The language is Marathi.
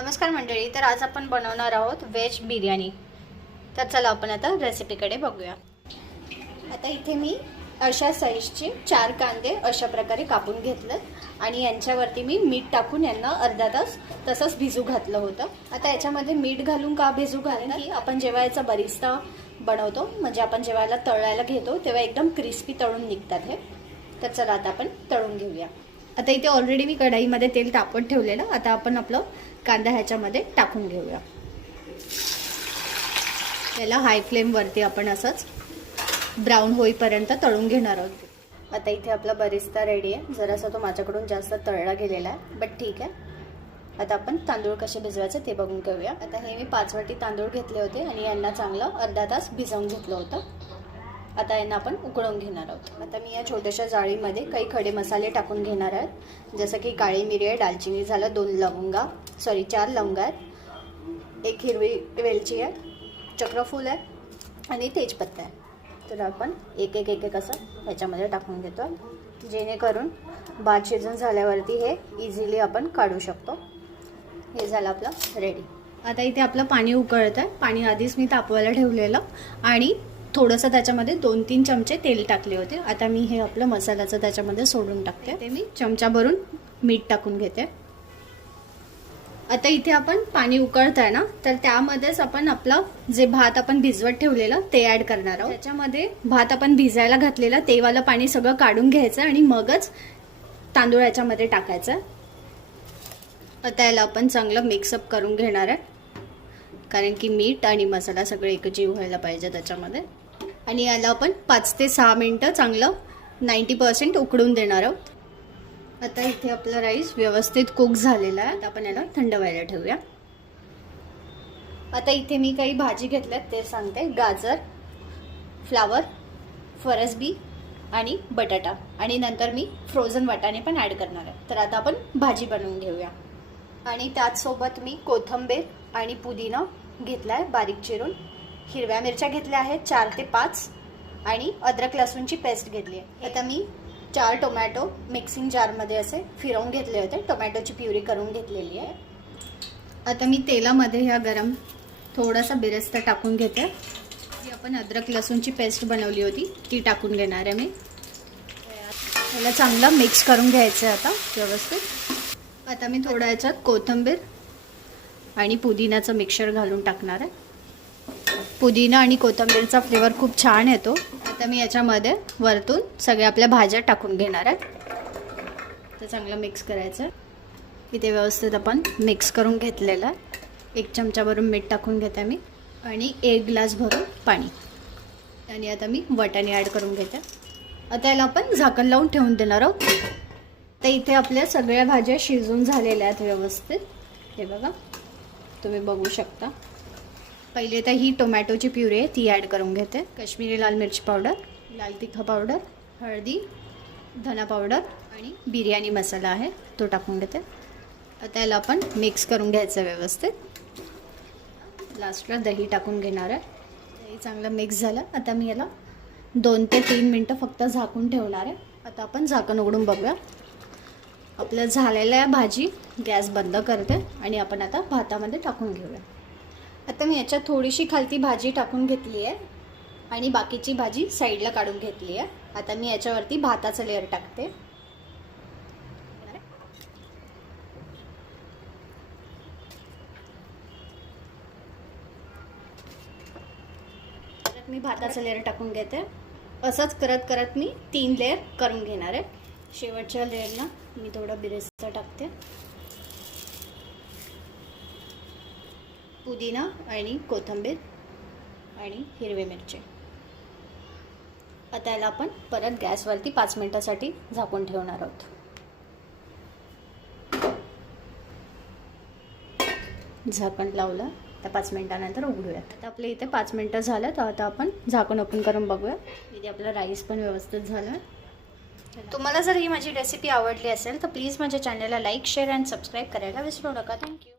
नमस्कार मंडळी, तर आज आपण बनवणार आहोत व्हेज बिर्याणी। तर चला आपण आता रेसिपीकडे बघूया। आता इथे मी अशा साइजचे 4 कांदे अशा प्रकारे कापून घेतलेत आणि यांच्यावरती मी मीठ टाकून यांना अर्धा तास तसंच भिजू घातलं होतं। आता याच्यामध्ये मीठ घालून का भिजू घालणं की आपण जेव्हा याचा बरिस्ता बनवतो म्हणजे आपण जेव्हा तळायला घेतो तेव्हा एकदम क्रिस्पी तळून निघतात हे। तर चला आता आपण तळून घेऊया। आता इथे ऑलरेडी मी कढईमध्ये तेल तापवत ठेवलेलं। आता आपण आपलं कांदा ह्याच्यामध्ये टाकून घेऊया। याला हाय फ्लेम वरती आपण असंच ब्राऊन होईपर्यंत तळून घेणार आहोत। आता इथे आपला बरिस्ता रेडी आहे। जरासा तो माझ्याकडून जास्त तळला गेलेला आहे, बट ठीक आहे। आता आपण तांदूळ कसे भिजवायचे ते बघून घेऊया। आता हे मी 5 वाटी तांदूळ घेतले होते आणि यांना चांगलं अर्धा तास भिजवून घेतलं होतं। आता यांना आपण उकळून घेणार आहोत। आता मी या छोट्याशा जाळीमध्ये काही खडे मसाले टाकून घेणार आहे, जसं की काळी मिरी आहे, दालचिनी झालं, 4 लवंगा आहेत, 1 हिरवी वेलची आहे, चक्रफूल आहे आणि तेजपत्ता आहे। तर आपण एक एक असं ह्याच्यामध्ये टाकून घेतो, जेणेकरून भात शिजून झाल्यावरती हे इझिली आपण काढू शकतो। हे झालं आपलं रेडी। आता इथे आपलं पाणी उकळतं आहे। पाणी आधीच मी तापवायला ठेवलेलं आणि थोडंसं त्याच्यामध्ये 2-3 चमचे तेल टाकले होते। आता मी हे आपलं मसाल्याचं त्याच्यामध्ये सोडून टाकते। ते मी चमचा भरून मीठ टाकून घेते। आता इथे आपण पाणी उकळत आहे ना, तर त्यामध्येच आपण आपलं जे भात आपण भिजवत ठेवलेलं ते ऍड करणार आहोत। त्याच्यामध्ये भात आपण भिजायला घातलेलं ते वालं पाणी सगळं काढून घ्यायचं आणि मगच तांदूळ याच्यामध्ये टाकायचं। आता याला आपण चांगलं मिक्सअप करून घेणार आहे, कारण की मीठ आणि मसाला सगळे एकजीव व्हायला पाहिजे त्याच्यामध्ये। आणि याला आपण 5 ते 6 मिनिटं चांगलं 90% उकडून देणार आहोत। आता इथे आपला राईस व्यवस्थित कुक झालेला आहे। आता आपण याला थंड व्हायला ठेवूया। आता इथे मी काही भाजी घेतल्यात ते सांगते। गाजर, फ्लावर, फरसबी आणि बटाटा आणि नंतर मी फ्रोझन वाटाणे पण ऍड करणार आहे। तर आता आपण भाजी बनवून घेऊया। आणि त्याचसोबत मी कोथिंबीर आणि पुदिना घेतलाय बारीक चिरून, हिरव्या मिरच्या घेतल्या आहेत 4 ते 5 आणि अद्रक लसूणची पेस्ट घेतली आहे। आता मी 4 टोमॅटो मिक्सिंग जारमध्ये असे फिरवून घेतले होते, टोमॅटोची प्युरी करून घेतलेली आहे। आता मी तेलामध्ये ह्या गरम थोडासा बिरस्ता टाकून घेते। जी आपण अद्रक लसूणची पेस्ट बनवली होती ती टाकून घेणार आहे मी। याला चांगलं मिक्स करून घ्यायचं आहे आता व्यवस्थित। आता मी थोड्या याच्यात कोथिंबीर आणि पुदिनाचं मिक्सचर घालून टाकणार आहे। पुदिना आणि कोथिंबीरचा फ्लेवर खूप छान येतो। आता मी याच्यामध्ये वरतून सगळ्या आपल्या भाज्या टाकून घेणार आहे। तर चांगलं मिक्स करायचं। इथे व्यवस्थित आपण मिक्स करून घेतलेलं आहे। 1 चमचा भरून मीठ टाकून घेते मी आणि 1 ग्लास भरून पाणी। आणि आता मी वाटाणे ॲड करून घेते। आता याला आपण झाकण लावून ठेवून देणार आहोत। तर इथे आपल्या सगळ्या भाज्या शिजून झालेल्या आहेत व्यवस्थित। हे बघा, तुम्ही बघू शकता। पहिले तर ही टोमॅटोची प्युरी आहे ती ॲड करून घेते। काश्मीरी लाल मिरची पावडर, लाल तिखट पावडर, हळदी, धना पावडर आणि बिर्याणी मसाला आहे तो टाकून घेते। आता याला आपण मिक्स करून घ्यायचं व्यवस्थित। लास्टला दही टाकून घेणार आहे। दही चांगलं मिक्स झालं। आता मी याला 2 ते 3 मिनटं फक्त झाकून ठेवणार आहे। आता आपण झाकण उघडून बघूया। आपलं झालेल्या भाजी गॅस बंद करते आणि आपण आता भातामध्ये टाकून घेऊया। आता मी याच्यात थोडीशी खालती भाजी टाकून घेतली आहे आणि बाकीची भाजी साईडला काढून घेतली आहे। आता मी याच्यावरती भाताचं लेयर टाकते। मी भाताचं लेयर टाकून घेते। असंच करत करत मी 3 लेयर करून घेणार आहे। शेवटच्या लेयरला मी थोडं बिरस्ता टाकते, पुदिना आणि कोथिंबीर आणि हिरवी मिरची। आता याला आपण परत गॅसवरती 5 मिनिटांसाठी झाकून ठेवणार आहोत। झाकण लावलं तर 5 मिनिटांनंतर उघडूयात। आता आपल्या इथे 5 मिनिटं झालं तर आता आपण झाकण ओपन करून बघूया। इथे आपला राईस पण व्यवस्थित झाला। तुम्हाला जर ही माझी रेसिपी आवडली असेल तर प्लीज माझ्या चॅनलला लाईक, शेअर आणि सबस्क्राईब करायला विसरू नका। थँक्यू।